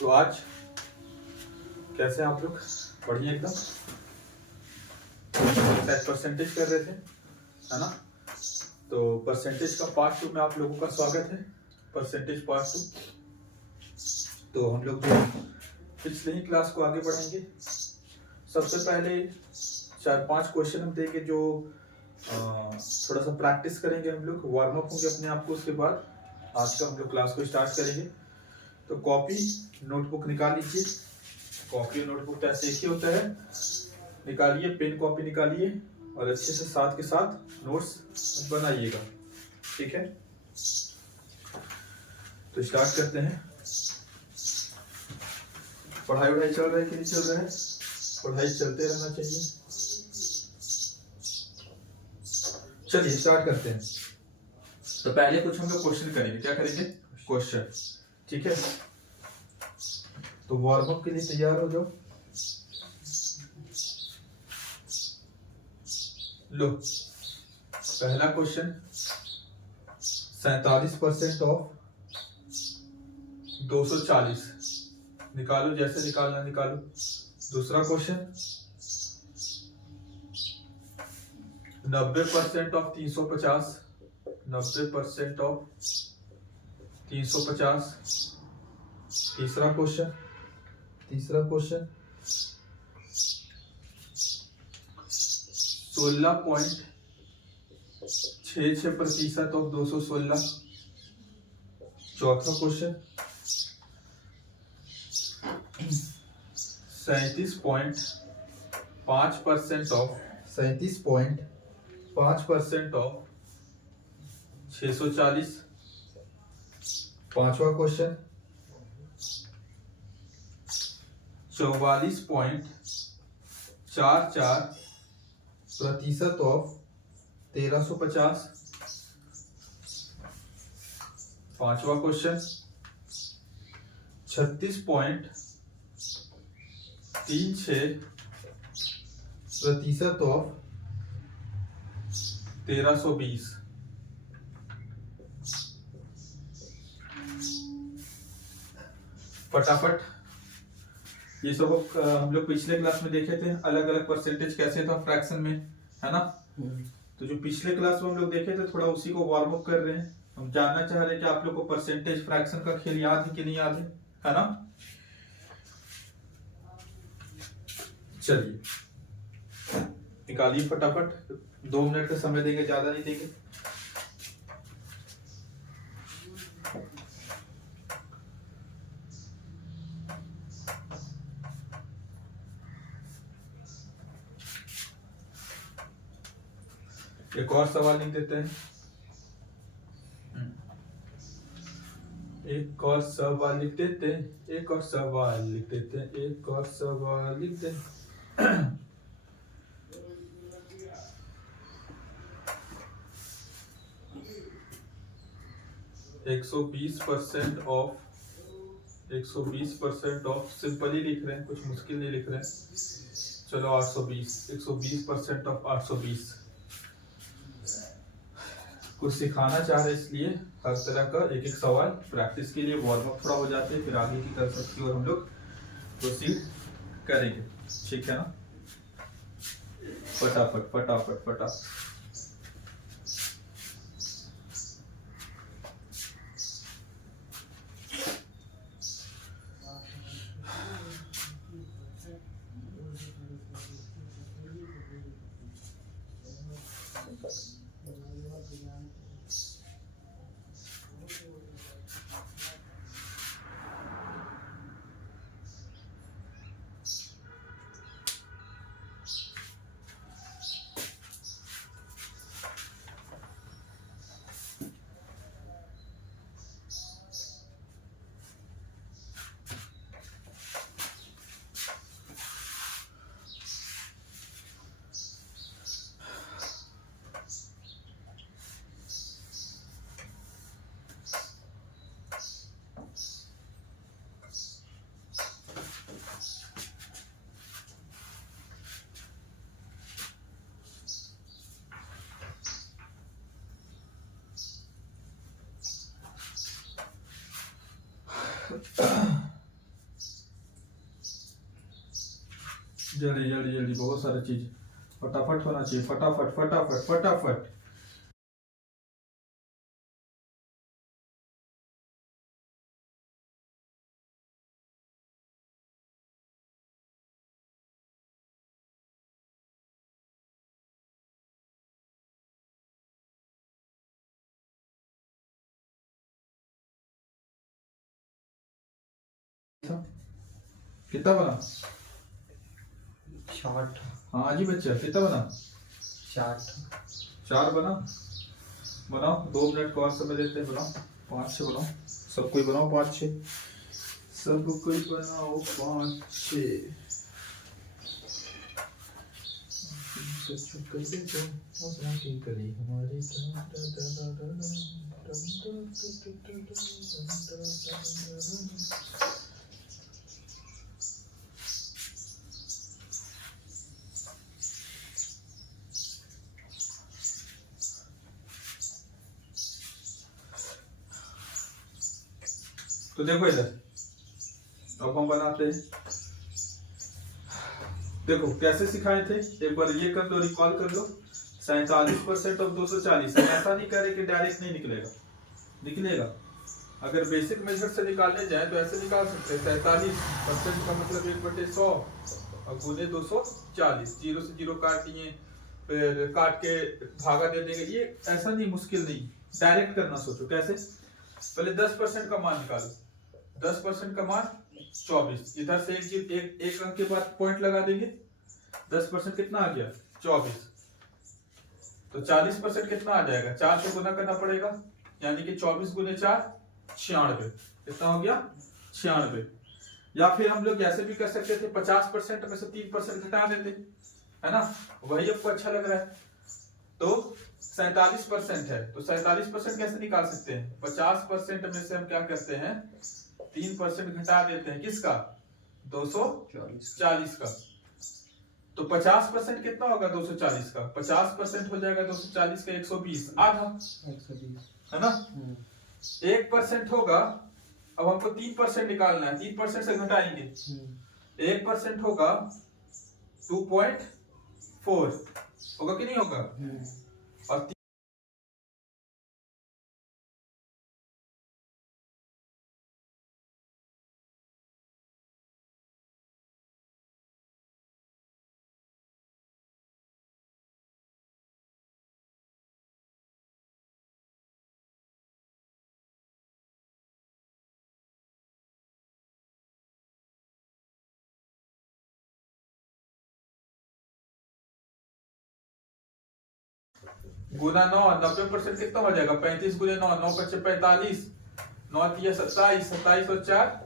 तो आज कैसे हैं आप लोग? बढ़िया एकदम। शायद परसेंटेज कर रहे थे, है ना? तो परसेंटेज का पार्ट 2 में आप लोगों का स्वागत है। Percentage part 2। तो हम लोग जो पिछले ही क्लास को आगे बढ़ाएंगे। सबसे पहले 4-5 क्वेश्चन हम देंगे जो थोड़ा सा प्रैक्टिस करेंगे, हम लोग वार्म अप होंगे अपने आप को। उसके बाद आज का हम लोग क्लास को स्टार्ट करेंगे। तो कॉपी नोटबुक निकाल लीजिए। कॉपी और नोटबुक तो ऐसे एक ही होता है, निकालिए। पेन कॉपी निकालिए और अच्छे से साथ के साथ नोट्स बनाइएगा, ठीक है? तो स्टार्ट करते हैं। पढ़ाई वढ़ाई चल रहा है कि नहीं चल रहा है? पढ़ाई चलते रहना चाहिए। चलिए स्टार्ट करते हैं। तो पहले कुछ हम लोग क्वेश्चन करेंगे। क्या करेंगे? क्वेश्चन, ठीक है? तो वार्म अप के लिए तैयार हो जाओ। लो, पहला क्वेश्चन, 47% ऑफ 240 निकालो। जैसे निकालना निकालो। दूसरा क्वेश्चन, 90% ऑफ 350। 90% ऑफ 350। तीसरा क्वेश्चन 16.66% ऑफ 216। चौथा क्वेश्चन 37.5% ऑफ 640। पांचवा क्वेश्चन 44.44% ऑफ 1350। पांचवा क्वेश्चन 36.36% ऑफ 1320। फटाफट ये सब हम लोग पिछले क्लास में देखे थे, अलग अलग परसेंटेज कैसे था फ्रैक्शन में, है ना? तो जो पिछले क्लास में हम लोग देखे थे, थोड़ा उसी को वार्म अप कर रहे हैं। हम जानना चाह रहे हैं कि आप लोग को परसेंटेज फ्रैक्शन का खेल याद है कि नहीं याद है ना? चलिए निकालिए फटाफट। 2 मिनट का समय देंगे, ज्यादा नहीं देंगे। एक और सवाल लिख देते हैं। एक और सवाल लिख देते हैं। एक और सवाल लिख देते हैं। एक और सवाल लिख देते हैं। 120% ऑफ सिंपल ही लिख रहे हैं, कुछ मुश्किल नहीं लिख रहे हैं। चलो 820। 120% ऑफ 820। कुछ सिखाना चाह रहे इसलिए हर तरह का एक एक सवाल प्रैक्टिस के लिए वार्म अप थोड़ा हो जाते हैं, फिर आगे की कंसेप्ट की ओर हम लोग प्रोसीड करेंगे, ठीक है ना? फटाफट फटाफट फटाफट। जल्दी जल्दी जल्दी, बहुत सारी चीज फटाफट होना चाहिए, फटाफट फटाफट फटाफट। कितना बना? 60। हाँ जी बच्चा, कितना बना? 4 बना। बनाओ, 2 मिनट का और समय देते हैं, बनाओ 5-6 बनाओ, सब कोई बनाओ 5-6, सब कोई बनाओ 5-6। कर दे तो करी हमारी तो देखो इधर, अब हम बनाते हैं। देखो कैसे सिखाए थे, एक बार ये कर लो, रिकॉल कर लो। 47% ऑफ 240, ऐसा नहीं करे कि डायरेक्ट नहीं निकलेगा, निकलेगा। अगर बेसिक मेथड से निकालने जाए तो ऐसे निकाल सकते हैं, 47% का मतलब 1/100 और गुने 240, 0 से 0 काट दिए, फिर काट के भागा दे देंगे। ये ऐसा नहीं, मुश्किल नहीं, डायरेक्ट करना। सोचो कैसे, पहले 10% का मान निकालो। 10% का मान 24, इधर से एक अंक के बाद पॉइंट लगा देंगे। 10% कितना आ गया? 24। तो 40% कितना आ जाएगा? 4 से गुना करना पड़ेगा, यानी कि 24 गुने 4 96। कितना हो गया? 96। या फिर हम लोग ऐसे भी कर सकते थे, 50% में से 3% घटा देते, है ना? वही आपको अच्छा लग रहा है। तो 47% है, तो 47% कैसे निकाल सकते हैं? 50% में से हम क्या करते हैं, 3% घटा देते हैं। किसका? 240 का। तो 50% कितना होगा 240 का? 50% हो जाएगा 240 का 120, आधा, 120, है ना? 1% होगा, अब हमको 3% निकालना है, 3% से घटाएंगे। 1% होगा 2.4, होगा कि नहीं होगा? और गुना 9, 90% कितना हो जाएगा? 35 गुने 9, 9 × 5 = 45, 9 × 3 = 27, 27 और 4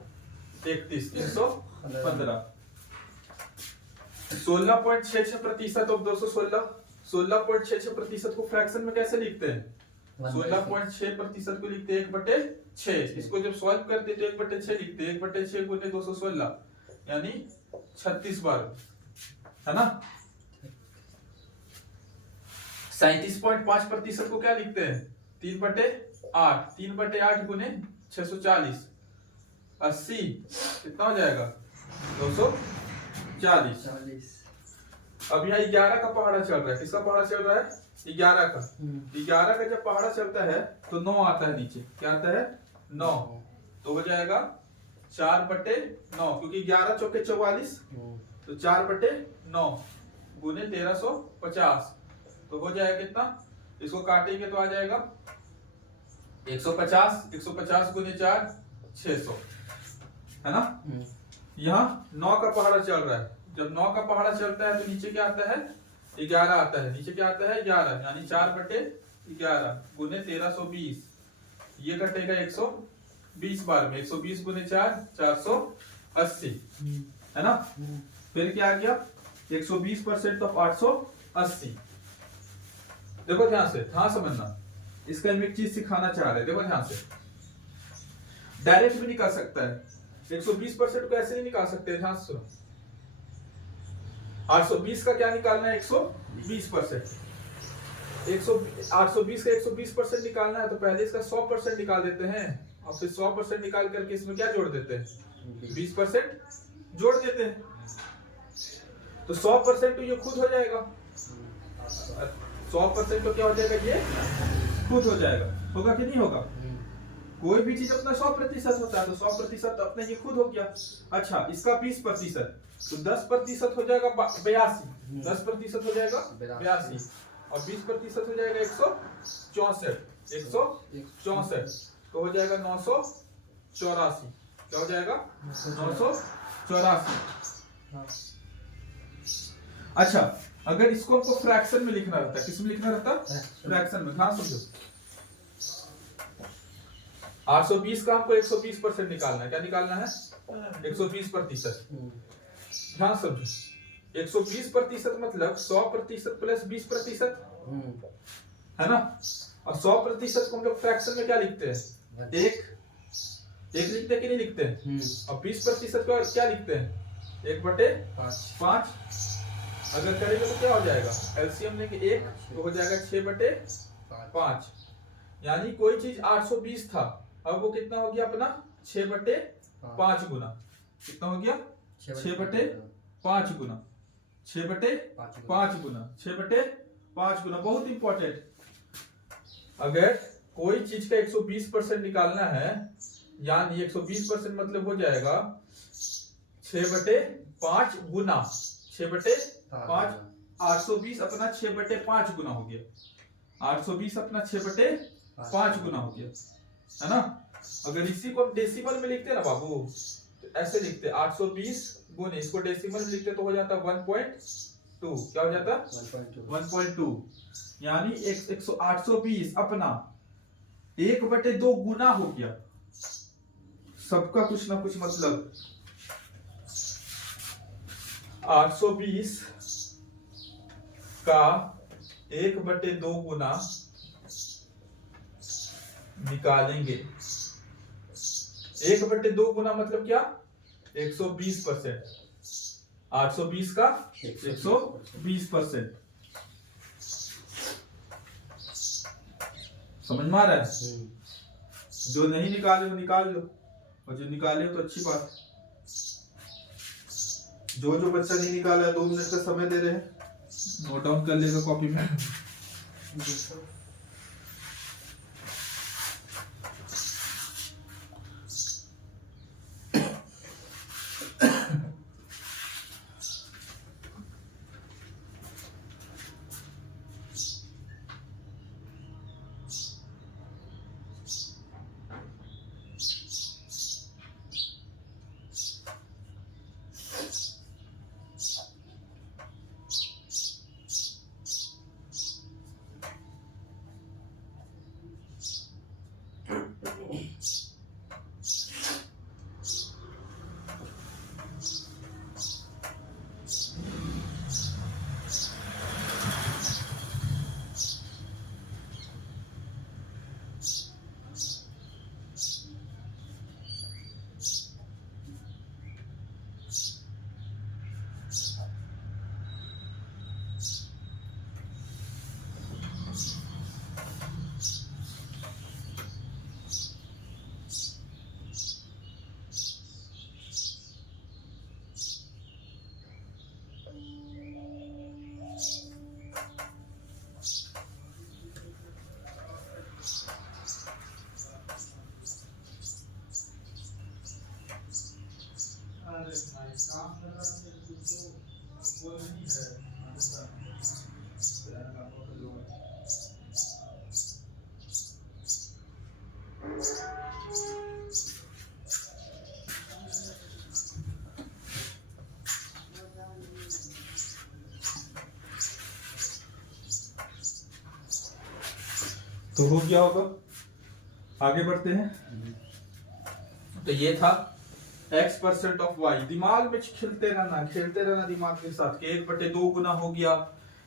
31, 315। 16.66% ऑफ 216, 16.66% को फ्रैक्शन में कैसे लिखते हैं? 16.6% को लिखते हैं 1/6। इसको जब सॉल्व करते तो 1/6 लिखते हैं, 1/6 गुने 216 यानी 36 बार, है ना? 37.5% को क्या लिखते हैं? 3/8, 3/8 गुने 640, 80, कितना हो जाएगा? 240। अब यहाँ 11 का पहाड़ा चल रहा है, किसका पहाड़ा चल रहा है? 11 का। 11 का जब पहाड़ा चलता है तो 9 आता है नीचे, क्या आता है? 9, तो हो जाएगा 4/9, क्योंकि 11 चौके 44, तो 4/9 गुने 1350, तो हो जाएगा कितना? इसको काटेंगे तो आ जाएगा 150, 150 गुने 4 600, है ना? यहाँ 9 का पहाड़ा चल रहा है, जब 9 का पहाड़ा चलता है तो नीचे क्या आता है? 11 आता है, नीचे क्या आता है? 11, यानी 4/11 गुने 1320, ये कटेगा 120 बार में, 120 गुने 4 480, है ना? फिर क्या आ गया? 120% ऑफ 880। देखो ध्यान से, हाँ समझना, इसका हम एक चीज सिखाना चाह रहे हैं। देखो ध्यान से, डायरेक्ट भी निकाल सकता है, 120% को ऐसे नहीं निकाल सकते। ध्यान से सुनो, 820 का क्या निकालना है? 120%। 820 का 120% निकालना है तो पहले इसका 100% निकाल देते हैं, और फिर 100% निकाल करके इसमें क्या जोड़ देते हैं? 20% जोड़ देते हैं। तो तो 100% तो ये खुद हो जाएगा, 100% तो क्या हो जाएगा, ये खुद हो जाएगा। होगा कि नहीं होगा? कोई भी चीज अपना 100% होता है तो 100% अपने ये खुद हो गया। अच्छा, इसका 20% तो 10% हो जाएगा 82, 10% हो जाएगा 82 और 20% हो जाएगा 164, 164 तो हो जाएगा 984। क्या हो जाएगा? 984। अच्छा, अगर इसको हमको फ्रैक्शन में लिखना रहता, किस में लिखना रहता? फ्रैक्शन में। ध्यान समझो, 820 का हमको 120% निकालना है। क्या निकालना है? 120%। ध्यान समझो, 120% मतलब 100% प्लस 20%, है ना? और 100% को हम लोग फ्रैक्शन में क्या लिखते हैं? एक लिखते कि नहीं लिखते हैं? और 20% को क्या लिखते हैं? 1/5। अगर करेंगे तो क्या हो जाएगा? एलसीएम लेंगे 1 तो हो जाएगा 6/5। यानी कोई चीज 820 था, अब वो कितना हो गया अपना? 6/5 गुना। कितना हो गया? 6/5 गुना, 6/5 गुना, 6/5 गुना। बहुत इंपॉर्टेंट, अगर कोई चीज का 120% निकालना है, यानी 120% मतलब हो जाएगा 6/5 गुना 6/5। 820 अपना 6/5 गुना हो गया, 820 अपना 6/5 गुना हो गया, है ना? अगर इसी को हम डेसिमल में लिखते हैं ना बाबू, तो ऐसे लिखते 820 गुने, इसको डेसिमल में लिखते तो हो जाता 1.2। क्या हो जाता? 1.2। यानी 820 अपना 1/2 गुना हो गया। सबका कुछ ना कुछ मतलब। 820 का 1/2 गुना निकालेंगे। 1/2 गुना मतलब क्या? 120%। 820 का 120%। समझ में आ रहा है? जो नहीं निकाले वो निकाल लो, और जो निकाले तो अच्छी बात। जो बच्चा नहीं निकाला है 2 मिनट का समय दे रहे हैं, नोट डाउन कर लेगा कॉपी में। तो हो गया होगा। आगे बढ़ते हैं। तो ये था x% ऑफ y। दिमाग में खेलते रहना दिमाग के साथ कि 1/2 गुना हो गया,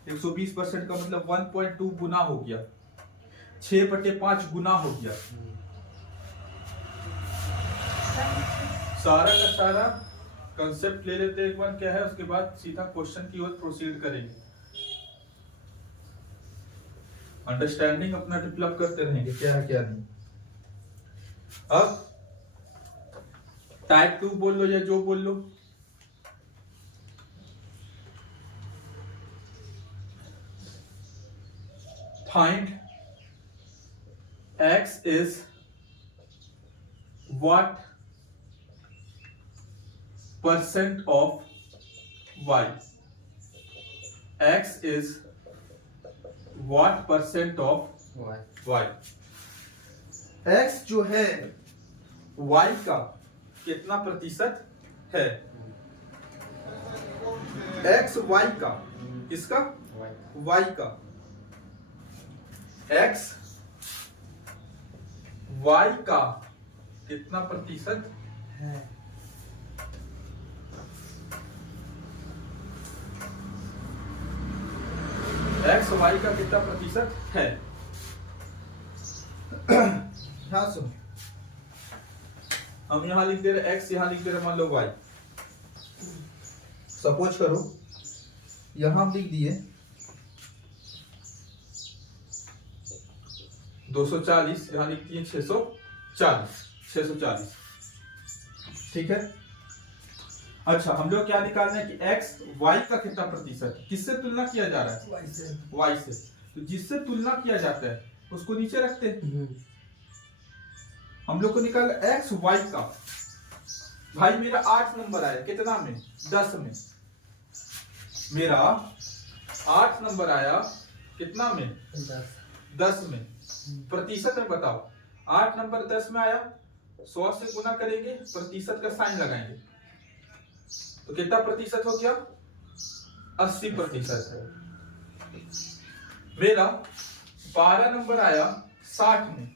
120% का मतलब 1.2 गुना हो गया, 6/5 गुना हो गया। सारा का सारा कंसेप्ट ले लेते एक बार क्या है, उसके बाद सीधा क्वेश्चन की ओर प्रोसीड करेंगे। अंडरस्टैंडिंग अपना डेवलप करते रहेंगे क्या है क्या नहीं। अब टाइप 2 बोल लो या जो बोल लो। Find x is what percent of y. x is what percent of y. x जो है y का कितना प्रतिशत है? x y का, किसका? y का। x y का कितना प्रतिशत है? x y का कितना प्रतिशत है? हाँ सुन, हम यहां लिख दे रहे x, यहां लिख दे रहे मान लो y। सपोज करो यहां हम लिख दिए 240, यहां लिख दिए 640। ठीक है। अच्छा, हम लोग क्या निकालना है कि x y का कितना प्रतिशत, किससे तुलना किया जा रहा है? y से। तो जिससे तुलना किया जाता है उसको नीचे रखते हैं। हम लोग को निकाल x y का। भाई मेरा 8 नंबर आया, कितना में? 10 में। मेरा 8 नंबर आया कितना में? 10 में। प्रतिशत में बताओ, 8 नंबर 10 में आया, 100 से गुना करेंगे, प्रतिशत का साइन लगाएंगे, तो कितना प्रतिशत हो गया? 80%। मेरा 12 नंबर आया 60 में,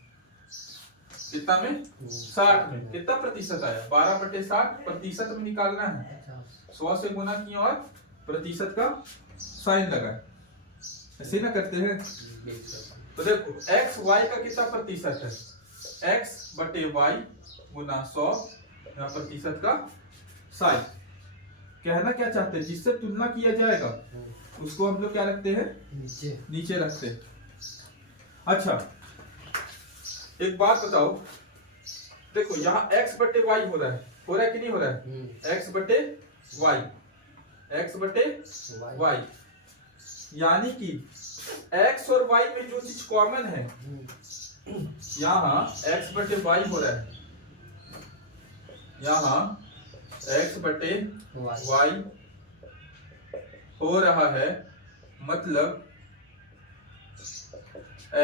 कितना में? 60 में। कितना प्रतिशत आया? 12/60। प्रतिशत में निकालना है, 100 से गुना किया और प्रतिशत का साइन लगाए, ऐसे ना करते हैं। तो देखो x y का कितना प्रतिशत है? x/y गुना 100, यहाँ प्रतिशत का साइन। कहना क्या चाहते हैं? जिससे तुलना किया जाएगा उसको हम लोग क्या रखते हैं? नीचे रखते हैं। अच्छा, एक बात बताओ, देखो यहाँ x/y हो रहा है कि नहीं हो रहा है? x/y, यानी कि x और y में जो चीज कॉमन है, यहाँ x/y हो रहा है, यहाँ x/y हो रहा है, मतलब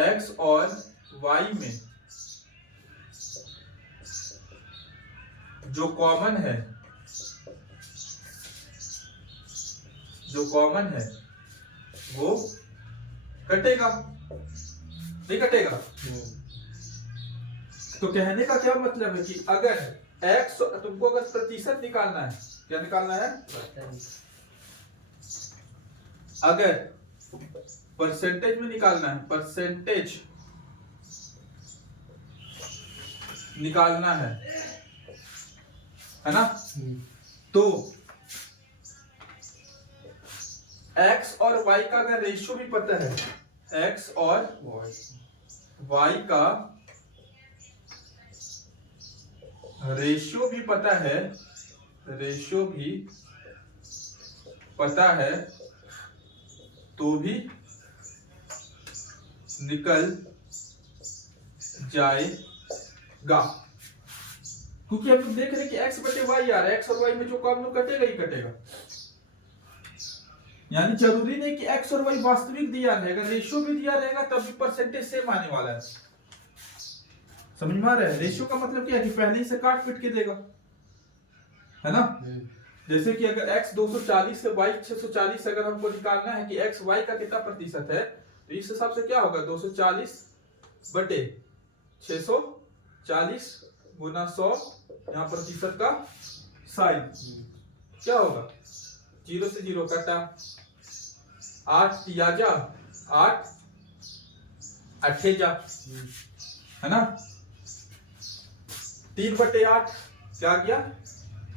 x और y में जो कॉमन है, वो कटेगा, नहीं कटेगा? तो कहने का क्या मतलब है कि अगर x, तुमको अगर प्रतिशत निकालना है, क्या निकालना है? अगर परसेंटेज में निकालना है, परसेंटेज निकालना है ना? तो x और y का अगर रेशियो भी पता है, x और y का रेशियो भी पता है, तो भी निकल जाएगा, क्योंकि हम लोग देख रहे हैं कि x/y आ रहा है, x और y में जो कॉमन कटेगा ही कटेगा। यानी जरूरी नहीं कि x और y वास्तविक दिया रहेगा, रेशियो भी दिया रहेगा तब भी परसेंटेज सेम आने वाला है। समझ में आ रहा है? रेशियो का मतलब क्या है कि पहले ही से काट पीट के देगा, है ना? जैसे कि अगर x 240 से y 640 अगर हमको निकालना है कि x y का कितना प्रतिशत है, तो इस हिसाब से क्या होगा? 240/640 गुना 100, यहाँ प्रतिशत का साइन क्या होगा? 0 से 0 कटा, 8 दिया जा, 8 8 जा, है ना? 3/8 क्या गया?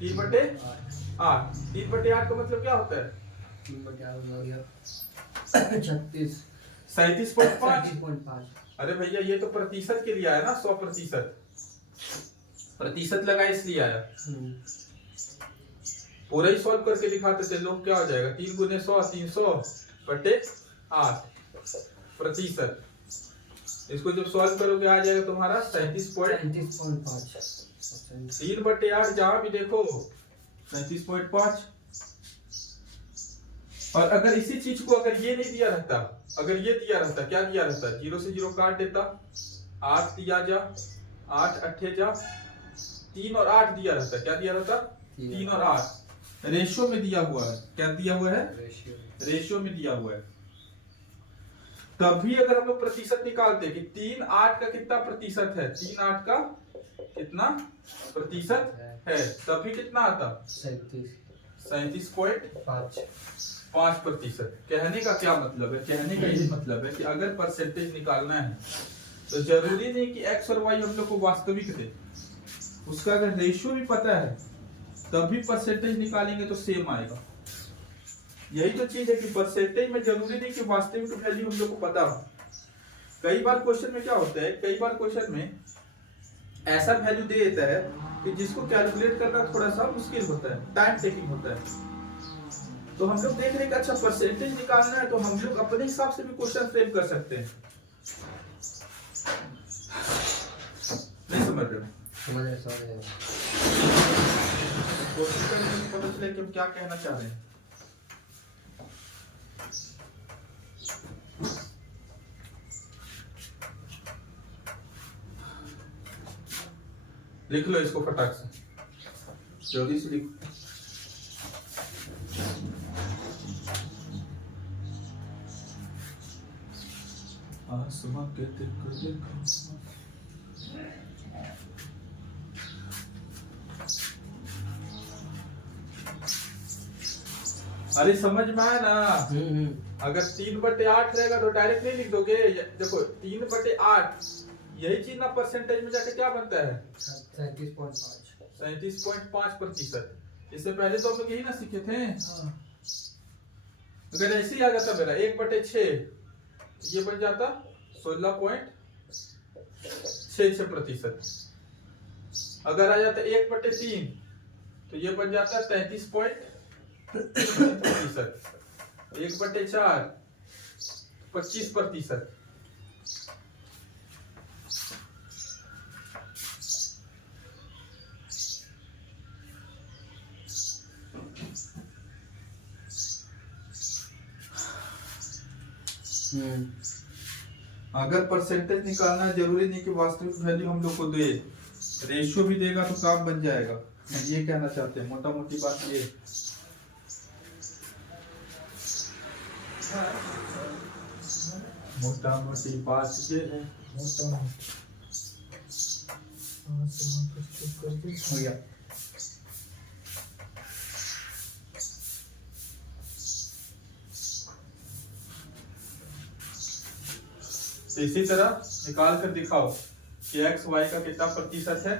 3/8। 3/8 का मतलब क्या होता है? 37.5। अरे भैया ये तो प्रतिशत के लिए आया ना, 100%। प्रतिशत लगा इसलिए आया। पूरा ही सॉल्व करके दिखाते थे लोग, क्या हो जाएगा? 3 × 100 300/8 प्रतिशत। इसको जब सॉल्व करोगे आ जाएगा तुम्हारा 37.5। 3/8 जहां भी देखो 37.5। और अगर इसी चीज को अगर ये नहीं दिया रहता, अगर ये दिया रहता, क्या दिया रहता, 0 से 0 काट देता, 8 दिया जा, 8 अट्ठे जा, 3 और 8 दिया रहता, क्या दिया रहता, 3 और 8 रेशियो में दिया हुआ है। क्या दिया हुआ है, रेशियो में दिया हुआ है। तभी अगर हम लोग प्रतिशत निकालते कि 3 8 का कितना प्रतिशत है, 3 8 का कितना प्रतिशत है, तभी कितना आता, 37.5%। कहने का क्या मतलब है, कहने का यही मतलब है कि अगर परसेंटेज निकालना है तो जरूरी नहीं कि एक्स और वाई हम लोग को वास्तविक दे, उसका अगर रेशियो भी पता है तभी परसेंटेज निकालेंगे तो सेम आएगा। यही तो चीज है कि परसेंटेज में जरूरी नहीं कि वास्तविक वैल्यू हम लोग को पता हो। कई बार क्वेश्चन में क्या होता है, कई बार क्वेश्चन में ऐसा वैल्यू दे देता है कि जिसको कैलकुलेट करना थोड़ा सा मुश्किल होता है, टाइम टेकिंग होता है। तो हम लोग देख रहे हैं कि अच्छा परसेंटेज निकालना है तो हम लोग अपने हिसाब से भी क्वेश्चन फ्रेम कर सकते हैं। नहीं समझ रहे हो, कोशिश करने में पता चले कि हम क्या कहना चाह रहे हैं। लिख लो इसको फटाक से, जल्दी से लिखो। आसमां के देखो देखो, अरे समझ में आया ना। अगर 3/8 रहेगा तो डायरेक्ट नहीं लिख दोगे। देखो 3/8 यही चीज ना परसेंटेज में जाके क्या बनता है, 37.5%। इससे पहले तो हम लोग यही ना सीखे थे। अगर ऐसे ही आ जाता मेरा 1/6, ये बन जाता 16.66%। अगर आ जाता 1/3 तो ये बन जाता 33.3%। 1/4 25%। अगर परसेंटेज निकालना है जरूरी नहीं कि वास्तविक वैल्यू हम लोग को दे, रेशियो भी देगा तो काम बन जाएगा। हम ये कहना चाहते हैं, मोटा मोटी बात ये। मोटा मोटी बात ये है, इसी तरह निकाल कर दिखाओ कि एक्स वाई का कितना प्रतिशत है।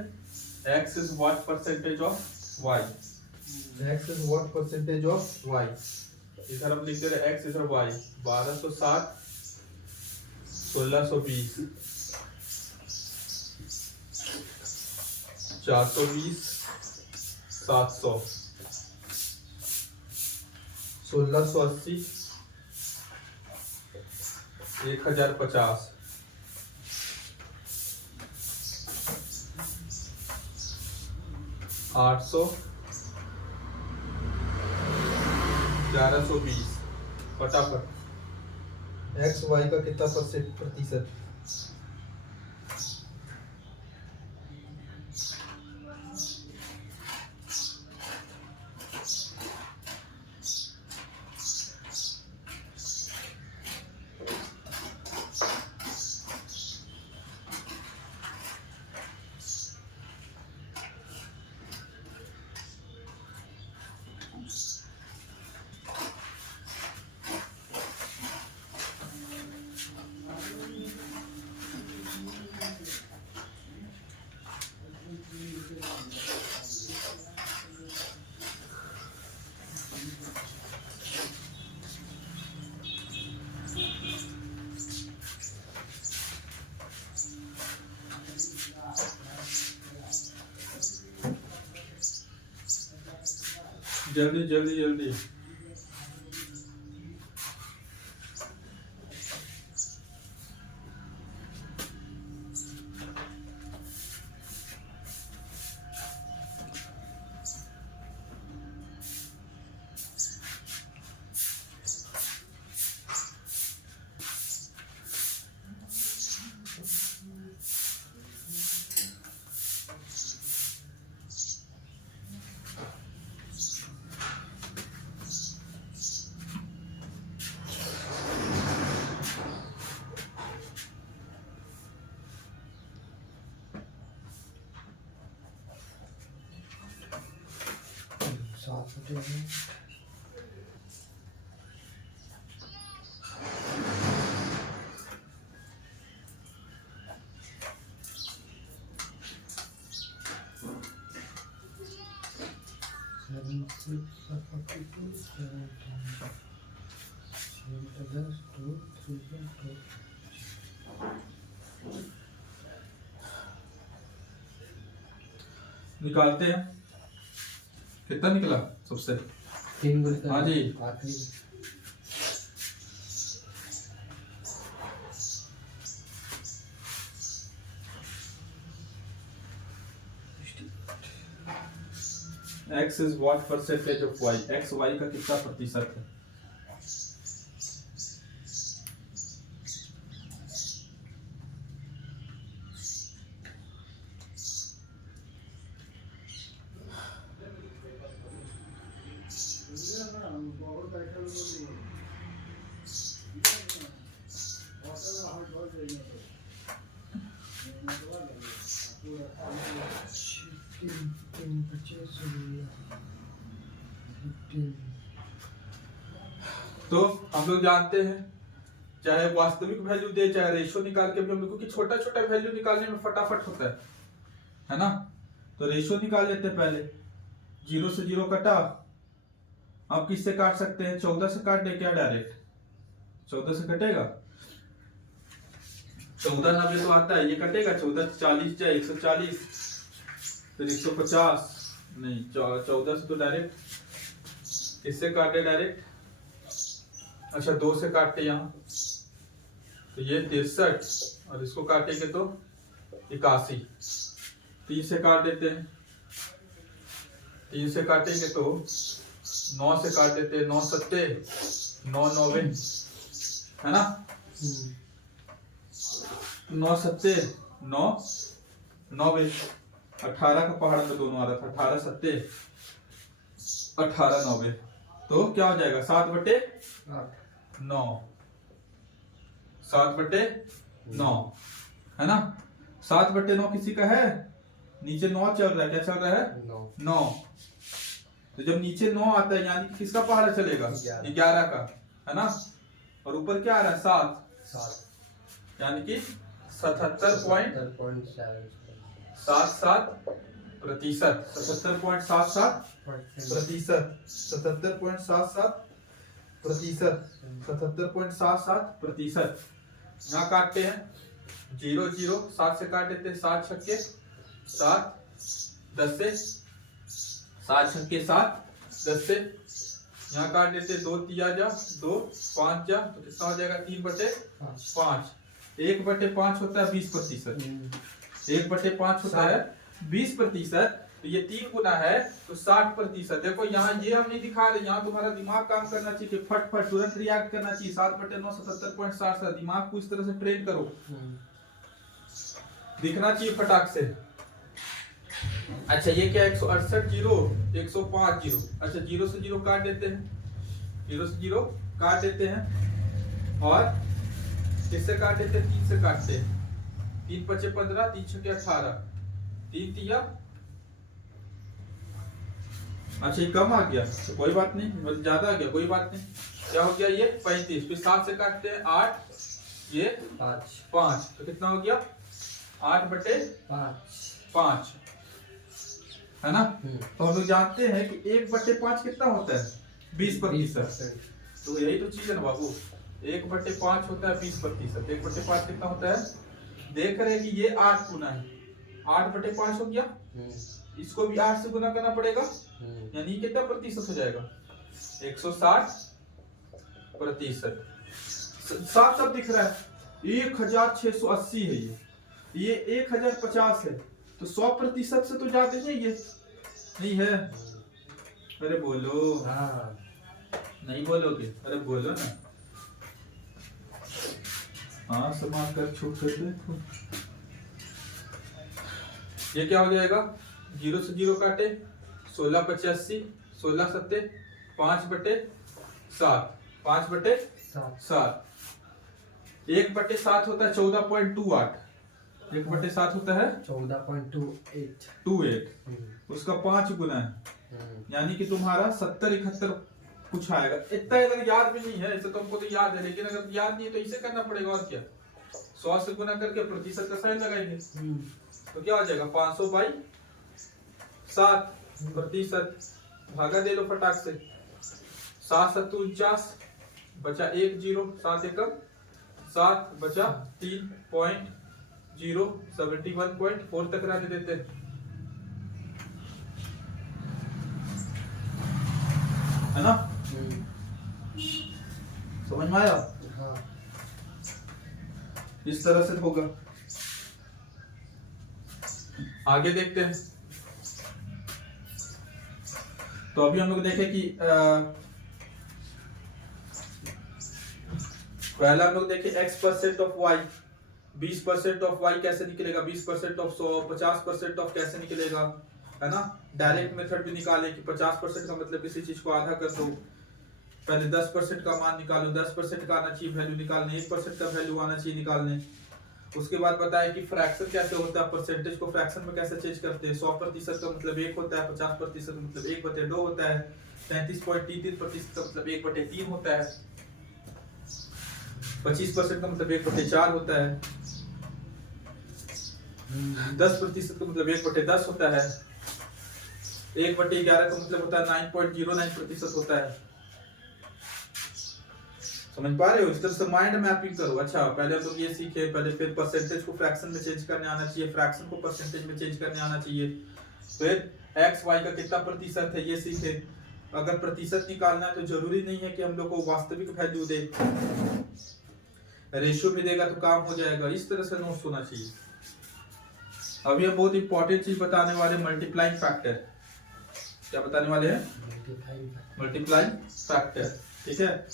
X is what percentage of Y, X is what percentage of Y. इधर हम लिख दे रहे एक्स इधर वाई। 1260 1620 420 700 1680 1050 800 1120। फटाफट एक्स वाई का कितना प्रतिशत। जल्दी जल्दी जल्दी। निकालते हैं। कितना निकला सबसे? 3 हाँ जी, आखिरी x is what percentage of y? x y का कितना प्रतिशत है? तो हम लोग जानते हैं चाहे वास्तविक वैल्यू दे चाहे रेशियो निकाल के भी हम लोग, क्योंकि छोटा छोटा वैल्यू निकालने में फटाफट होता है ना। तो रेशियो निकाल लेते हैं पहले। 0 से 0 कटा, अब किससे काट सकते हैं? 14 से काट दे क्या डायरेक्ट? 14 से कटेगा? 14 90 तो आता है, ये कटेगा। 14 40 जाए 140, फिर 150 नहीं, 14 से तो डायरेक्ट किससे काटे? डायरेक्ट अच्छा 2 से काटते यहाँ, तो ये 63 और इसको काटेंगे तो 81। 3 से काट देते हैं, 3 से काटेंगे तो 9 से काट देते हैं। 9 सत्ते 9 9 है ना। 9 सत्ते 9 9 18 का पहाड़ में दोनों आ रहा था। 18 सत्ते 18 9, तो क्या हो जाएगा? 7/9, 7/9 है ना। 7/9 किसी का है? नीचे 9 चल रहा है, क्या चल रहा है? 9। तो जब नीचे 9 आता है यानी कि किसका पहाड़ा चलेगा? 11 का, है ना। और ऊपर क्या आ रहा है? 7, यानी कि 77.77%। 77.77%। यहाँ काटते हैं 0 0, 7 से काट देते हैं। 7 छक्के 7, 10 से 7 छक्के 7, 10 से यहाँ काट देते। 2 3 जा 2, 5 जा, तो कितना हो जाएगा? 3/5। 1/5 होता है 20%। 1/5 होता है 20%। तो ये 3 गुना है तो 60%। देखो यहाँ ये हम नहीं दिखा रहे, यहाँ तुम्हारा दिमाग काम करना चाहिए कि फट फट तुरंत रिएक्ट करना चाहिए। 7/9 77.67। दिमाग को इस तरह से ट्रेन करो, दिखना चाहिए फटाक से। अच्छा ये क्या? 168 0, 105 0। अच्छा 0 से 0 काट देते हैं, 0 से 0 काट देते हैं। और किससे काट देते हैं? 3 से काटते हैं। 3 5 15, 3 6 18, 3 3। अच्छा ये कम आ गया तो कोई बात नहीं, मतलब ज्यादा आ गया कोई बात नहीं। क्या हो गया? ये 35। फिर 7 से काटते हैं 8, ये 5, तो कितना हो गया? 8/5 है ना। तो हम लोग जानते हैं कि 1/5 कितना होता है? 20%। तो यही तो चीज है ना बाबू, 1/5 होता है 20%। 1/5 कितना होता है? देख रहे हैं कि ये 8 गुना है, 8/5 हो गया। इसको भी 8 से गुना करना पड़ेगा, यानी कितना प्रतिशत हो जाएगा? 160%। साफ साफ दिख रहा है 1680 है ये 1050 है, तो 100% से तो ज्यादा ही ये नहीं है। अरे बोलो, नहीं बोलोगे? अरे बोलो ना। हाँ समाज कर छूट कर दे। ये क्या हो जाएगा? 0 से 0 काटे 16 85, 16 सत्ते 5/7, 5/7। 1/7 होता है 14.28। 1/7 होता है 14.28। 28। उसका 5 गुना है यानी कि तुम्हारा 70-71 कुछ आएगा। इतना अगर याद भी नहीं है, ऐसे तुमको तो याद है, लेकिन अगर याद नहीं है तो इसे करना पड़ेगा और क्या, 100 से गुना करके प्रतिशत का साइन लगाएंगे। तो क्या हो जाएगा 500/7 प्रतिशत, भागा दे लो फटाक से, 7×7 = 49, बचा 1 0, 7 एकम 7, बचा 3.0, 71.4 तक रहने देते हैं, है ना? समझ में आया? हाँ। इस तरह से होगा। आगे देखते हैं। तो अभी हम लोग देखें कि पहला हम लोग देखें x% of y, 20% of y कैसे निकलेगा, 20% ऑफ 100, 50% ऑफ कैसे निकलेगा, है ना? डायरेक्ट मेथड भी निकाले कि 50% का मतलब किसी चीज को आधा कर दो, पहले 10% का मान निकालो, 10% का आना चाहिए वैल्यू निकालने, 1% का वैल्यू आना चाहिए निकालने। उसके बाद बताया कि फ्रैक्शन कैसे होता है, परसेंटेज को फ्रैक्शन में कैसे चेंज करते हैं। 100% का मतलब 1 होता है, 50% का मतलब 1/2 होता है, 33.33% का मतलब 1/3 होता है, 25% का मतलब 1/4 होता है, 10% का मतलब 1/10 होता है, 1/11 का मतलब होता है 9.09% होता है। समझ पा रहे हो? इस तरह से माइंड मैपिंग करो। अच्छा, पहले हम लोग ये सीखे, पहले फिर परसेंटेज को फ्रैक्शन में चेंज करने आना चाहिए, फ्रैक्शन को परसेंटेज में चेंज करने आना चाहिए, फिर एक्स वाई का कितना प्रतिशत है ये सीखे। अगर प्रतिशत निकालना है तो जरूरी नहीं है कि हम लोग को वास्तविक वैल्यू दे, रेशियो भी देगा तो काम हो जाएगा। इस तरह से नोट्स होना चाहिए। अभी हम बहुत इंपॉर्टेंट चीज बताने वाले, मल्टीप्लाइंग फैक्टर। क्या बताने वाले हैं? Multiplying factor. ठीक है,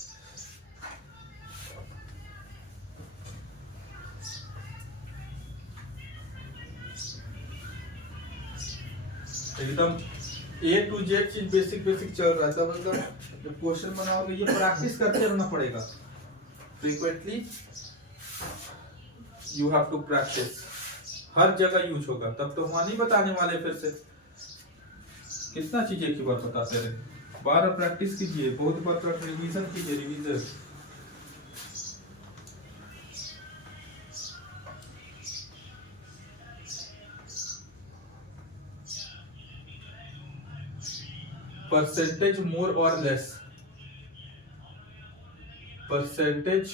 एकदम A to Z चीज बेसिक चल रहा था। मतलब जब क्वेश्चन बनाओगे ये प्रैक्टिस करते रहना पड़ेगा, frequently you have to practice, हर जगह यूज होगा। तब तो हम नहीं बताने वाले फिर से, कितना चीज एक ही बार बताते रहे। बार प्रैक्टिस कीजिए, बहुत बार रिवीजन कीजिए, रिवीजन। परसेंटेज मोर और लेस, परसेंटेज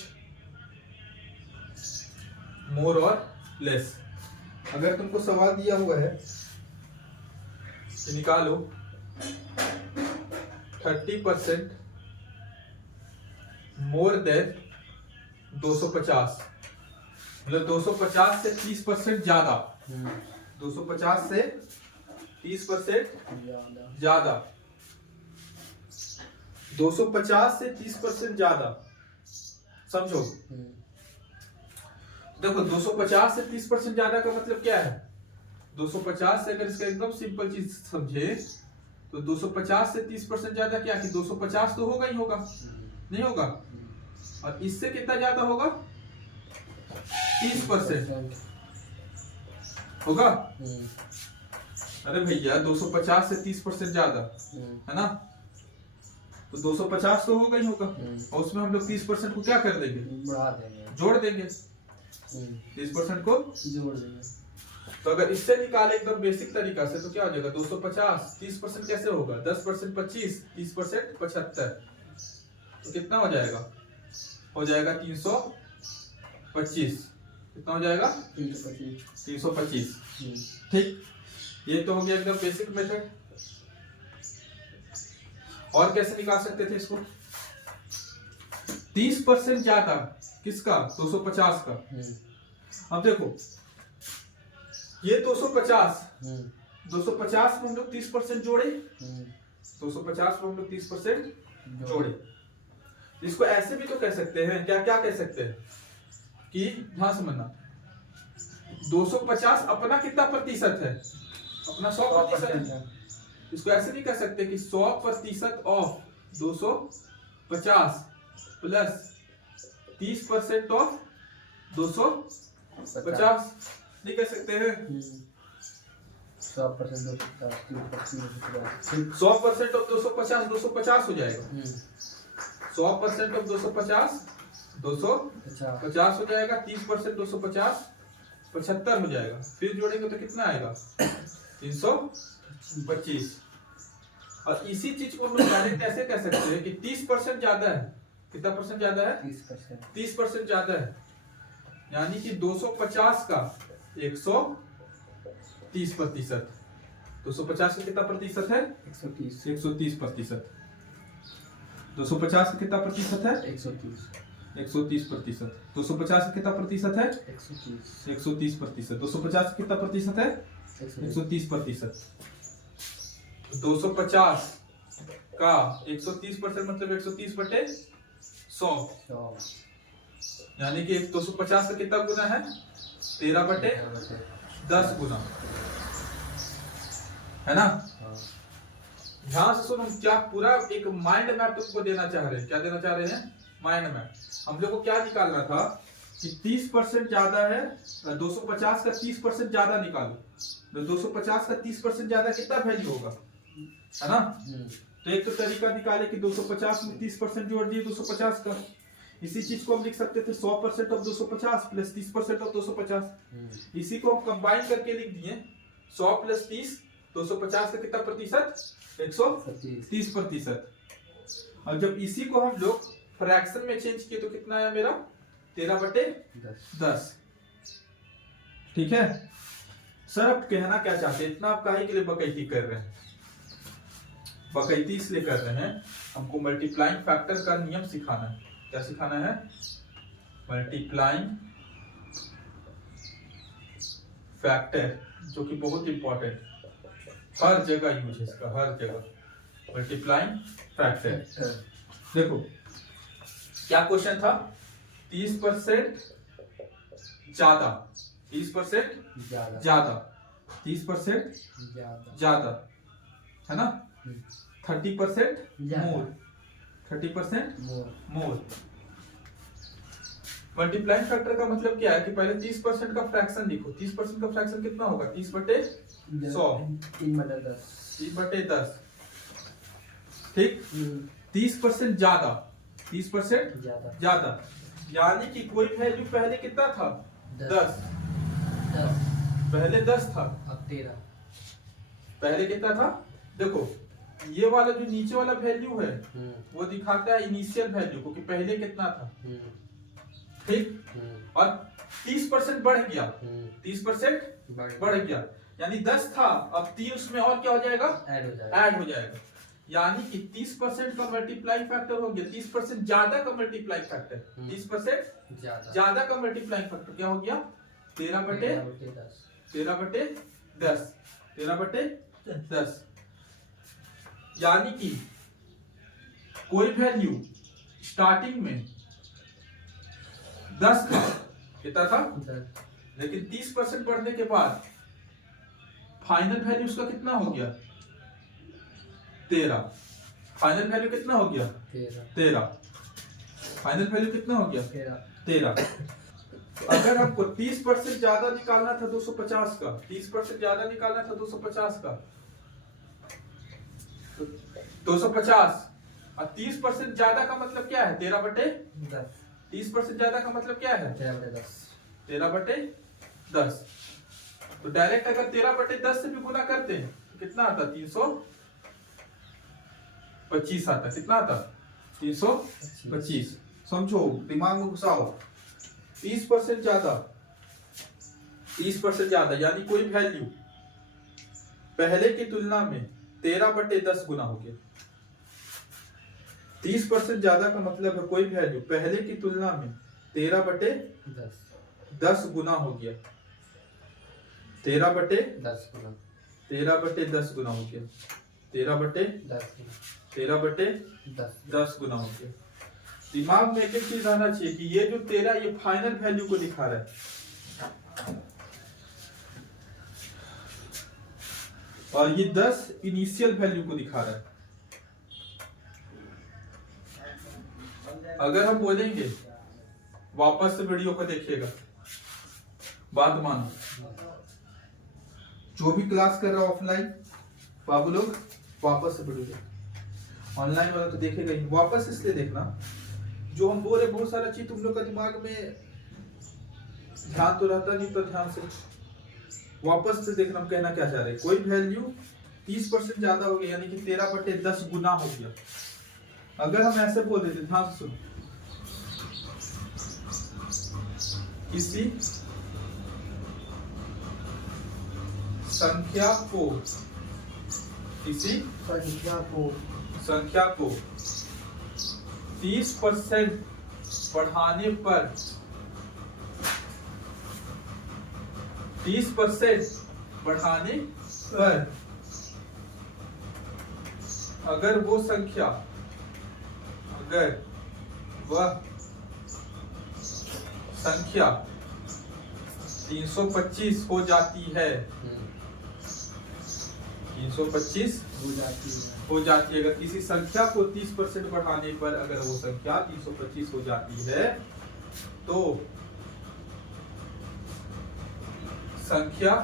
मोर और लेस। अगर तुमको सवाल दिया हुआ है कि निकालो 30% मोर देन 250, मतलब 250 से 30% ज्यादा, 250 से 30% ज्यादा, 250 से 30% ज्यादा। समझो, देखो 250 से 30% ज्यादा का मतलब क्या है? 250 से, अगर इसका एकदम सिंपल चीज समझे तो 250 से 30% ज्यादा क्या कि 250 तो होगा ही होगा, नहीं होगा? और इससे कितना ज्यादा होगा? 30% होगा। अरे भैया 250 से 30% ज्यादा है ना, तो 250 तो होगा ही होगा, और उसमें हम लोग 30% को क्या कर देंगे? बढ़ा देंगे, जोड़ देंगे, 30% को जोड़ देंगे। तो अगर इससे निकाले एकदम बेसिक तरीका से तो क्या हो जाएगा? 250 30% कैसे होगा? 10% 25, 30% 75, तो कितना हो जाएगा? हो जाएगा 325। कितना हो जाएगा? 325। ठीक, ये तो हो गया एकदम बेसिक मेथड। और कैसे निकाल सकते थे इसको? 30% ज्यादा किसका? 250 का। अब देखो ये 250, 250 में हम लोग 30% जोड़े, 250 में हम लोग 30% जोड़े। इसको ऐसे भी तो कह सकते हैं, क्या क्या कह सकते हैं कि ध्यान समझना, 250 अपना कितना प्रतिशत है? अपना 100% है। इसको ऐसे नहीं कह सकते कि 100% ऑफ 250 प्लस 30% ऑफ 250, नहीं कह सकते हैं। 100% 100% ऑफ 250 250 हो जाएगा। 100% ऑफ 250 250 हो जाएगा। 30% 250 75 हो जाएगा। फिर जोड़ेंगे तो कितना आएगा 325। और इसी चीज को हम लोग डायरेक्ट ऐसे कह सकते हैं कि 30% ज्यादा है। कितना परसेंट ज्यादा है 30% ज्यादा है। यानी कि 250 का 130%। 250 का कितना प्रतिशत है 130%। 250 का कितना प्रतिशत है 130%। 250 का कितना प्रतिशत है 130%। 250 का कितना प्रतिशत है 130%। 250 का 130% मतलब 130/100। यानी कि 250 का कितना गुना है 13/10 गुना, है ना। ध्यान से सुनो, क्या पूरा एक माइंड मैप तुमको देना चाह रहे हैं। क्या देना चाह रहे हैं माइंड मैप। हम लोग को क्या निकालना था कि 30% ज्यादा है। 250 का 30% ज्यादा निकालो। तो 250 का 30% ज्यादा कितना वैल्यू होगा, है ना। तो एक तो तरीका निकाले कि 250 में 30% जोड़ दिए 250 का। इसी चीज को हम लिख सकते थे 100% ऑफ 250 प्लस 30% ऑफ 250। इसी को हम कंबाइन करके लिख दिए 100 प्लस 30 250 का कितना प्रतिशत 130%। और जब इसी को हम लोग फ्रैक्शन में चेंज किए तो कितना आया मेरा 13/10। ठीक है सर। अब कहना क्या चाहते हैं, इतना आप काहे के लिए बकैती कर रहे हैं। बकैती इसलिए कर रहे हैं हमको मल्टीप्लाइंग फैक्टर का नियम सिखाना है। क्या सिखाना है मल्टीप्लाइंग फैक्टर, जो कि बहुत इंपॉर्टेंट, हर जगह यूज है इसका, हर जगह मल्टीप्लाइंग फैक्टर। देखो क्या क्वेश्चन था 30% ज्यादा 30% ज्यादा 30% ज्यादा, है ना। 30% मोर 30% मोर। मल्टीप्लाइंग फैक्टर का मतलब क्या है कि पहले 30% का फ्रैक्शन लिखो। 30% का फ्रैक्शन कितना होगा 30/100 3/10। ठीक 30% ज्यादा 30% ज्यादा, यानी कि कोई वैल्यू पहले कितना था 10 पहले 10 था अब 13। पहले कितना था। देखो ये वाला जो नीचे वाला वैल्यू है वो दिखाता है इनिशियल वैल्यू को कि पहले कितना था। ठीक और 30% बढ़ गया 30% बढ़ गया, यानी 10 था अब 3 उसमें और क्या हो जाएगा ऐड हो जाएगा। यानी कि 30% का मल्टीप्लाइंग फैक्टर हो गया 30% ज्यादा का मल्टीप्लाइंग फैक्टर 30% ज्यादा का मल्टीप्लाइंग फैक्टर क्या हो गया 13/10। यानी कि कोई वैल्यू स्टार्टिंग में 10 था कितना था लेकिन 30% बढ़ने के बाद फाइनल वैल्यू उसका कितना हो गया 13। फाइनल वैल्यू कितना हो गया 13। फाइनल वैल्यू कितना हो गया 13। अगर हमको 30% ज्यादा निकालना था 250 का 30% ज्यादा निकालना था 250 का 250 और 30% ज्यादा का मतलब क्या है 13/10। 30% ज्यादा का मतलब क्या है 13/10। तो डायरेक्ट अगर 13/10 से भी गुना करते हैं तो कितना आता 325 आता। कितना आता 325। समझो दिमाग में घुसाओ 30% ज्यादा यानी कोई वैल्यू पहले की तुलना में 13/10 गुना हो गया। 30% ज्यादा का मतलब है कोई वैल्यू पहले की तुलना में 13/10 गुना हो गया। 13/10 गुना 13/10 गुना हो गया 13/10 गुना हो गया। दिमाग में एक चीज आना चाहिए कि ये जो 13 ये फाइनल वैल्यू को दिखा रहा है और ये 10 इनिशियल वैल्यू को दिखा रहा है। अगर हम बोलेंगे वापस से वीडियो को देखिएगा बात मानो जो भी क्लास कर रहा है ऑफलाइन बाबू लोग वापस से वीडियो देखो, ऑनलाइन वाला तो देखेगा ही, वापस इसलिए देखना जो हम बोले बहुत सारा चीज तुम लोग का दिमाग में ध्यान तो रहता नहीं, तो ध्यान से वापस से देखना हम कहना क्या चाह रहे हैं। कोई वैल्यू 30% ज्यादा हो गया यानी कि 13/10 गुना हो गया। अगर हम ऐसे बोल देते, ध्यान से सुनो, किसी संख्या को 30% बढ़ाने पर 30% बढ़ाने पर अगर वह संख्या 325 हो जाती है, 325 हो जाती है, अगर किसी संख्या को 30% बढ़ाने पर अगर वो संख्या 325 हो जाती है तो संख्या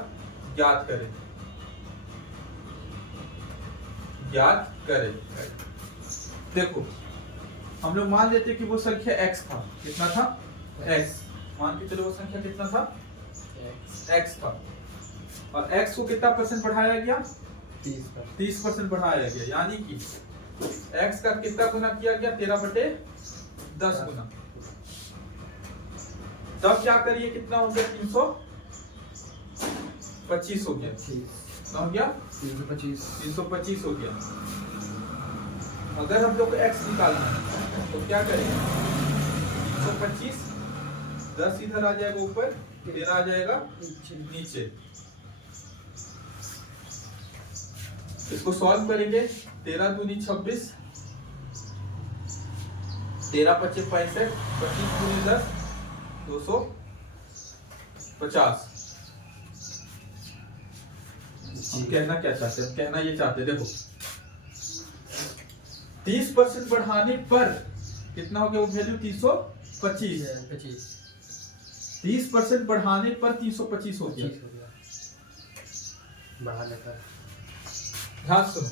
ज्ञात करें। देखो हम लोग मान लेते कि वो संख्या x था, कितना था x, मान के चलो वो संख्या कितना था x था, और x को कितना परसेंट बढ़ाया गया 30% बढ़ाया गया, यानी कि x का कितना गुना किया गया 13/10 गुना। तब क्या करिए कितना हो गया 325 हो गया, कितना हो गया 325 हो गया। अगर हम लोग को x निकालना है तो क्या करेंगे 325, 10 इधर आ जाएगा ऊपर, 13 आ जाएगा नीचे। इसको सॉल्व करेंगे, 13 दूनी 26, 13 पच्चे 65, 25 दूनी 10, 250। कहना क्या चाहते हैं, कहना ये चाहते हैं, देखो 30% बढ़ाने पर कितना हो गया वो वैल्यू 325, 30% बढ़ाने पर 325 हो गया। ध्यान सुनो,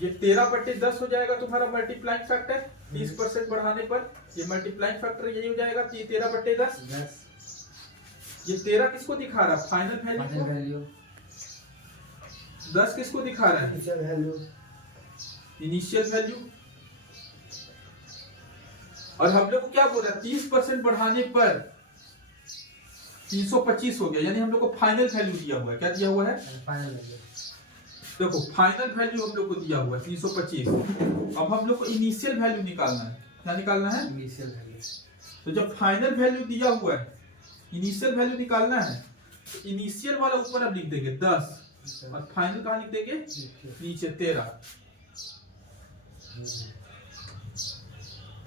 ये 13/10 हो जाएगा तुम्हारा मल्टीप्लाइंग फैक्टर, 30% बढ़ाने पर ये मल्टीप्लाइंग फैक्टर यही हो जाएगा 13/10। ये 13 किसको दिखा रहा है फाइनल वैल्यू, 10 किसको दिखा रहा है इनिशियल वैल्यू। और हम लोग को क्या बोल रहा है 30% बढ़ाने पर 325 हो गया, यानी हम लोग को फाइनल वैल्यू दिया हुआ है। क्या दिया हुआ है फाइनल वैल्यू, देखो फाइनल वैल्यू हम लोग को दिया हुआ है 325। अब हम लोग को इनिशियल वैल्यू निकालना है, क्या निकालना है इनिशियल वैल्यू। तो जब फाइनल वैल्यू दिया हुआ है इनिशियल वैल्यू निकालना है, तो इनिशियल वाला ऊपर अब लिख देंगे 10 और फाइनल कहाँ लिख देंगे नीचे 13।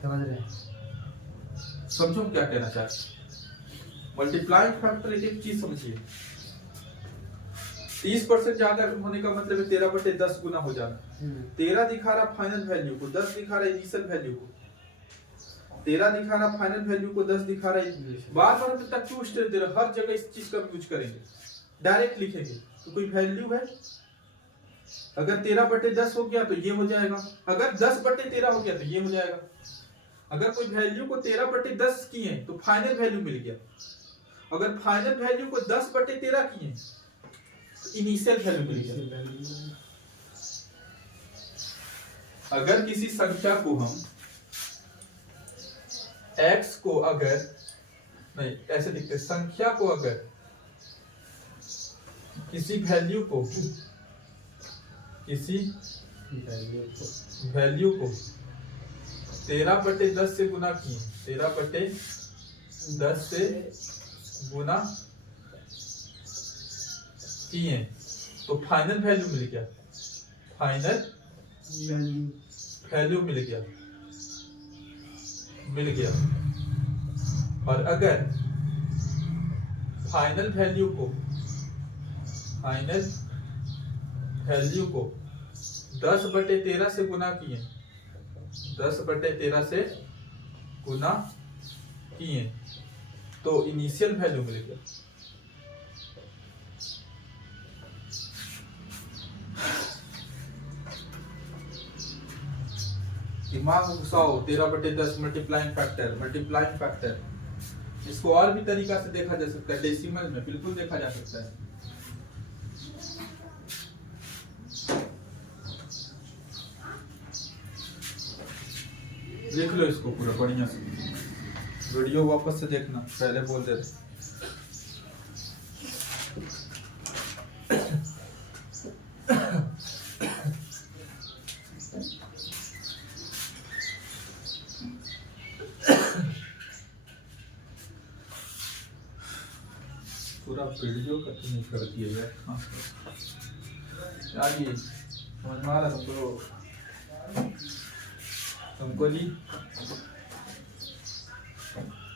समझ रहे हैं, समझो क्या कहना चाहते। मल्टीप्लाइंग फैक्टर एक चीज समझिए, 30% ज्यादा होने का मतलब है 13/10 गुना हो जाना। 13 दिखा रहा फाइनल वैल्यू को, 10 दिखा रहा इनिशियल वैल्यू को, 13 दिखा रहा फाइनल वैल्यू को, 10 दिखा रहा। बार बार हम तक टू स्टेप दे रहा, हर जगह इस चीज का यूज करेंगे। डायरेक्ट लिखेंगे तो कोई वैल्यू है, अगर 13/10 हो गया तो ये हो जाएगा, अगर 10/13 हो गया तो ये हो जाएगा। अगर कोई वैल्यू को 13/10 किए तो फाइनल वैल्यू मिल गया, अगर फाइनल वैल्यू को 10/13 किए तो इनिशियल वैल्यू मिल गया। अगर किसी संख्या को हम x को अगर नहीं ऐसे लिखते, संख्या को अगर किसी वैल्यू को 13/10 से गुना किए, 13/10 से गुना किए तो फाइनल वैल्यू मिल गया, फाइनल वैल्यू मिल गया। और अगर फाइनल वैल्यू को 10/13 से गुना किए, 10/13 से गुना किए तो इनिशियल वैल्यू मिल गया। दिमाग घुसाओ 13/10 मल्टीप्लाइंग फैक्टर। इसको और भी तरीका से देखा जा सकता है, डेसिमल में बिल्कुल देखा जा सकता है। देख लो इसको पूरा बढ़िया से, वीडियो वापस से देखना, पहले बोल दे रहे। पूरा वीडियो कट नहीं कर दिया यार, आगे समझ में आ रहा तुमको जी।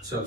चलो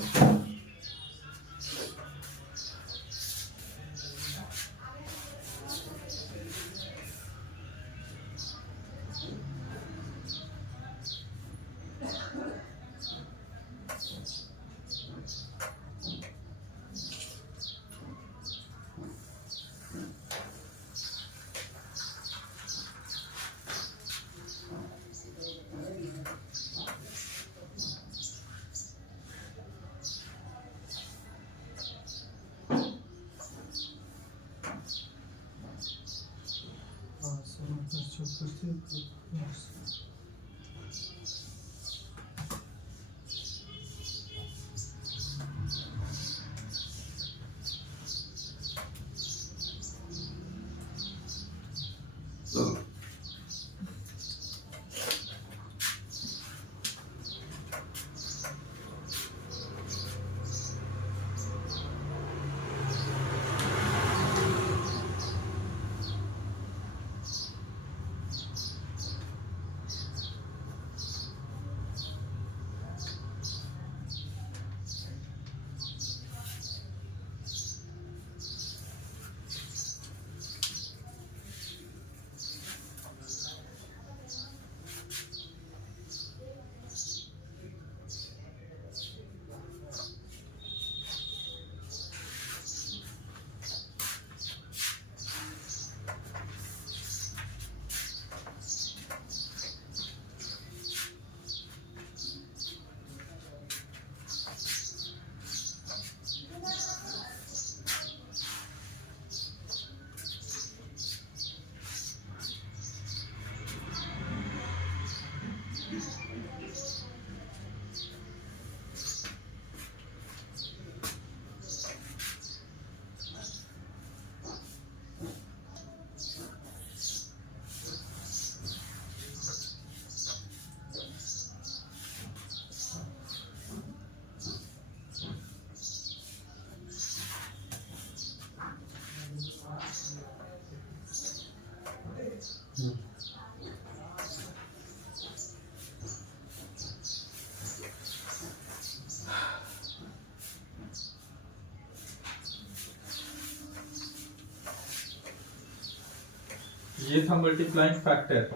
ये था मल्टीप्लाइंग फैक्टर।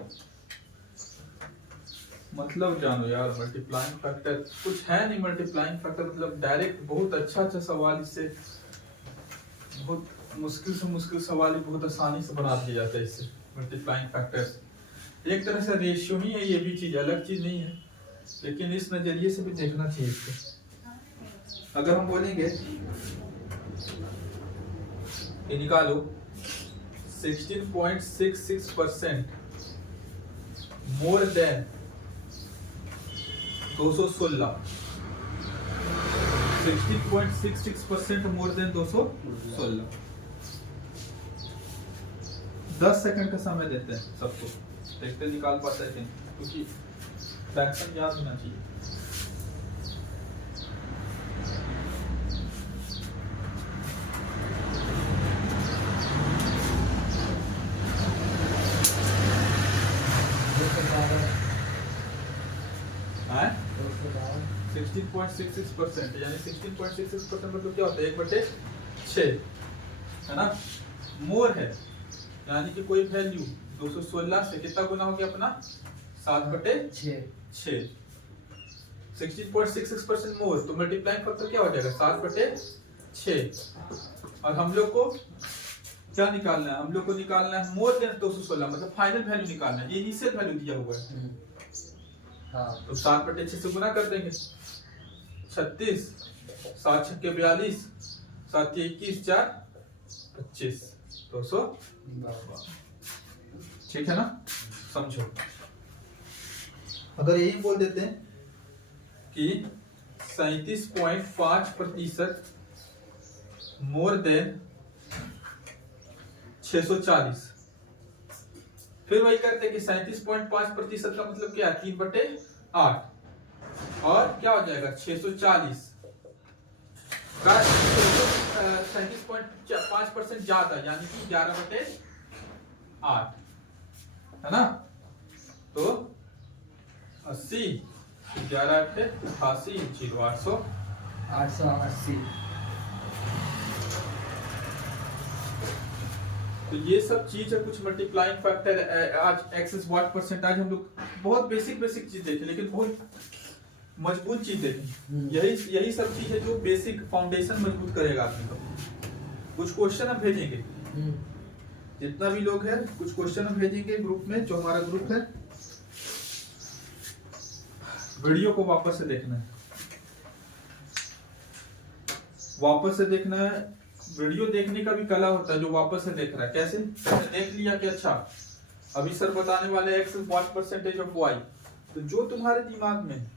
मतलब जानो यार, मल्टीप्लाइंग फैक्टर कुछ है नहीं। मल्टीप्लाइंग फैक्टर मतलब डायरेक्ट बहुत अच्छा सवाल, इससे बहुत मुश्किल से मुश्किल सवाल ही बहुत आसानी से बना दिया जाता है इससे। मल्टीप्लाइंग फैक्टर एक तरह से रेशियो ही है, ये भी चीज अलग चीज नहीं है, लेकिन इस नजरिए से भी देखना चाहिए इसको। अगर हम बोलेंगे कि निकालो 16.66% more than 216, 16.66% more than 216। 10 second का समय देते हैं सबको, देखते निकाल पाता है कि नहीं, क्योंकि फ्रैक्शन याद होना चाहिए। हाँ 16.66%, यानी 16.66% मतलब क्या होता है 1/6 है ना। मोर है यानी कि कोई वैल्यू 216 से कितना गुना हो गया अपना 7/6। 16.66% मोर, तो मल्टीप्लाइंग फैक्टर क्या हो जाएगा 7/6। और हम लोग को क्या निकालना है हम लोग को? निकालना है मोर देन 216, मतलब फाइनल वैल्यू निकालना है। ये इनिशियल वैल्यू दिया हुआ है। हाँ, तो 7/6 से गुना कर देंगे। 36, 7 छक्के 42, 7 21, 4 25, 200। ठीक है ना? समझो, अगर यही बोल देते हैं कि 37.5% मोर देन 640, फिर वही करते हैं कि 37.5% का मतलब क्या है? 3/8, और क्या हो जाएगा? 640 का 37.5% ज्यादा, यानी कि 11/8 है ना? तो 80, 11/88, 880। तो ये सब चीज है, कुछ मल्टीप्लाइंग फैक्टर। आज एक्सेस वाट परसेंट, आज हम लोग बहुत बेसिक चीज देखे, लेकिन बहुत मजबूत चीज देखे। यही सब चीज है जो बेसिक फाउंडेशन मजबूत करेगा आदमी को। कुछ क्वेश्चन हम भेजेंगे, जितना भी लोग हैं कुछ क्वेश्चन हम भेजेंगे ग्रुप में, जो हमारा ग्रुप है। वीडियो को वापस से देखना है, वापस से देखना है। वीडियो देखने का भी कला होता है, जो वापस से देख रहा है। कैसे देख लिया कि अच्छा अभी सर बताने वाले X what percentage of Y, तो जो तुम्हारे दिमाग में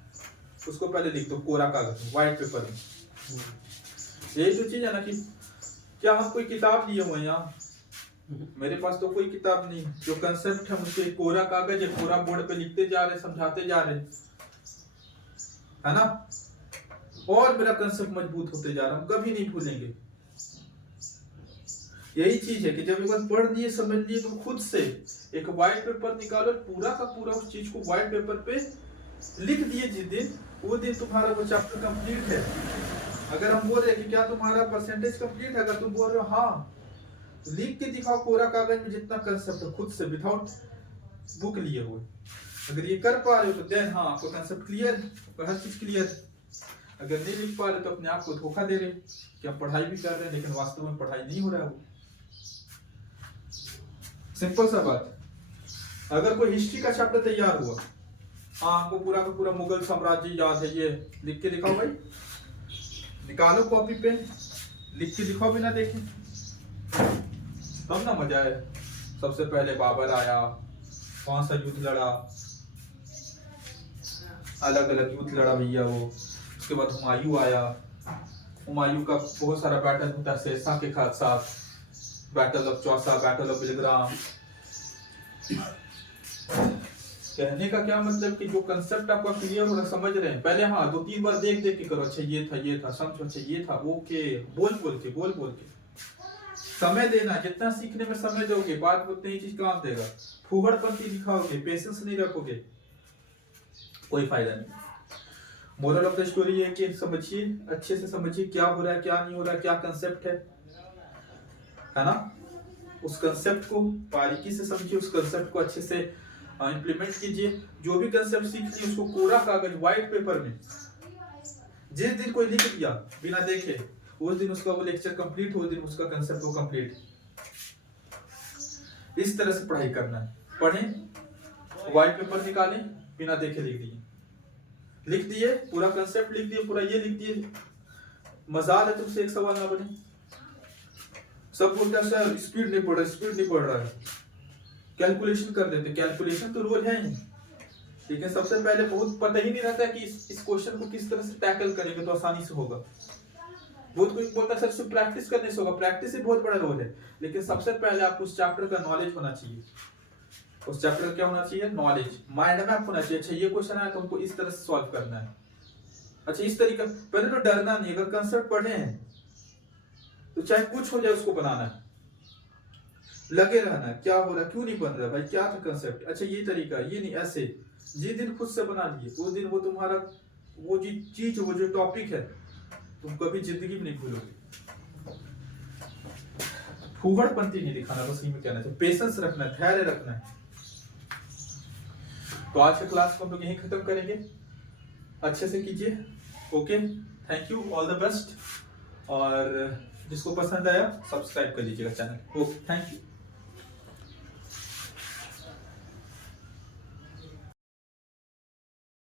उसको पहले लिख दो कोरा कागज में, व्हाइट पेपर में। यही जो चीज है ना, कि क्या हम कोई किताब लिए हुए हैं यहाँ? मेरे पास तो कोई किताब नहीं। जो कंसेप्ट है मुझे कोरा कागज है, कोरा बोर्ड पे लिखते जा रहे, समझाते जा रहे, है ना? और मेरा कंसेप्ट मजबूत होते जा रहा, हम कभी नहीं भूलेंगे। यही चीज है कि जब एक बार पढ़ लिए समझ लिए, तो खुद से एक व्हाइट पेपर निकालो, पूरा का पूरा उस चीज को व्हाइट पेपर पे लिख दिए। जिस दिन, वो दिन तुम्हारा वो चैप्टर कंप्लीट है। अगर हम बोल रहे हैं कि क्या तुम्हारा परसेंटेज कंप्लीट है, अगर तुम बोल रहे हो हाँ, तो लिख के दिखाओ कोरा कागज में जितना कंसेप्ट है, खुद से विदाउट बुक लिए हुए। अगर ये कर पा रहे हो तो देन हाँ, आपको कंसेप्ट क्लियर है, हर चीज क्लियर है। अगर नहीं लिख पा रहे तो अपने आप को धोखा दे रहे कि हम पढ़ाई भी कर रहे हैं, लेकिन वास्तव में पढ़ाई नहीं हो रहा है। वो सिंपल सा बात। अगर कोई हिस्ट्री का चैप्टर तैयार हुआ, हाँ हमको पूरा का पूरा मुगल साम्राज्य याद है, ये लिख के दिखाओ भाई, निकालो कॉपी पेन, लिख के दिखाओ बिना देखे, तब ना मजा है। सबसे पहले बाबर आया, कौन सा युद्ध लड़ा, अलग अलग युद्ध लड़ा भैया वो। उसके बाद हुमायूं आया, हुमायूं का बहुत सारा बैटल होता है शेरशाह के साथ, battle of Chausa, battle of Bilgram. कहने का क्या मतलब कि जो कंसेप्ट आपका क्लियर हो रहा, समझ रहे हैं, पहले हाँ 2-3 बार देख के करो। अच्छा ये था समझो, अच्छा ये था, ओके, बोल के समय देना। जितना सीखने में समय दोगे, बात में उतनी ही चीज काम देगा। फूहड़पंती दिखाओगे, पेशेंस नहीं रखोगे, कोई फायदा नहीं। मोरल ऑफ द स्टोरी है कि समझिए, अच्छे से समझिए क्या हो रहा है, क्या नहीं हो रहा है, क्या कंसेप्ट है ना? उस कंसेप्ट को बारीकी से समझिए, उस कंसेप्ट को अच्छे से इंप्लीमेंट कीजिए। जो भी कंसेप्ट सीख लिए उसको कोरा कागज व्हाइट पेपर में, जिस दिन कोई लिख दिया बिना देखे, उस दिन उसका वो लेक्चर कंप्लीट हो, उस दिन उसका कंसेप्ट वो कंप्लीट। इस तरह से पढ़ाई करना है। पढ़ें, व्हाइट पेपर निकालें, बिना देखे लिख दिए पूरा कंसेप्ट, लिख दिए पूरा, ये लिख दिए। मजाल है तुमसे एक सवाल ना बने। सब बोलता है सर स्पीड नहीं पढ़ रहा है, कैलकुलेशन कर देते। कैलकुलेशन तो रोज है ही, लेकिन सबसे पहले बहुत पता ही नहीं रहता है कि इस क्वेश्चन को किस तरह से टैकल करेंगे तो आसानी से होगा। बहुत कोई बोलता है सर सिर्फ प्रैक्टिस करने से होगा, प्रैक्टिस ही बहुत बड़ा रोल है, लेकिन सबसे पहले आपको उस चैप्टर का नॉलेज होना चाहिए। उस चैप्टर का क्या होना चाहिए? नॉलेज, माइंड मैप होना चाहिए। अच्छा ये क्वेश्चन आया तो हमको इस तरह से सॉल्व करना है, अच्छा इस तरीका। पहले तो डरना नहीं, अगर कंसेप्ट पढ़े हैं तो चाहे कुछ हो जाए उसको बनाना है, लगे रहना है। क्या हो रहा है, क्यों नहीं बन रहा भाई, क्या था कंसेप्ट, अच्छा ये तरीका, ये नहीं ऐसे। जिस दिन खुद से बना लिए, उस दिन वो तुम्हारा वो चीज, वो जो टॉपिक है, तुम कभी जिंदगी में नहीं भूलोगे। फूहड़पंती नहीं दिखाना, बस ये में कहना चाहिए। पेशेंस रखना है, धैर्य रखना है। तो आज के क्लास को हम लोग यहीं खत्म करेंगे। अच्छे से कीजिए, okay, thank you, all the best. और जिसको पसंद आया सब्सक्राइब कर लीजिएगा चैनल। Okay, thank you.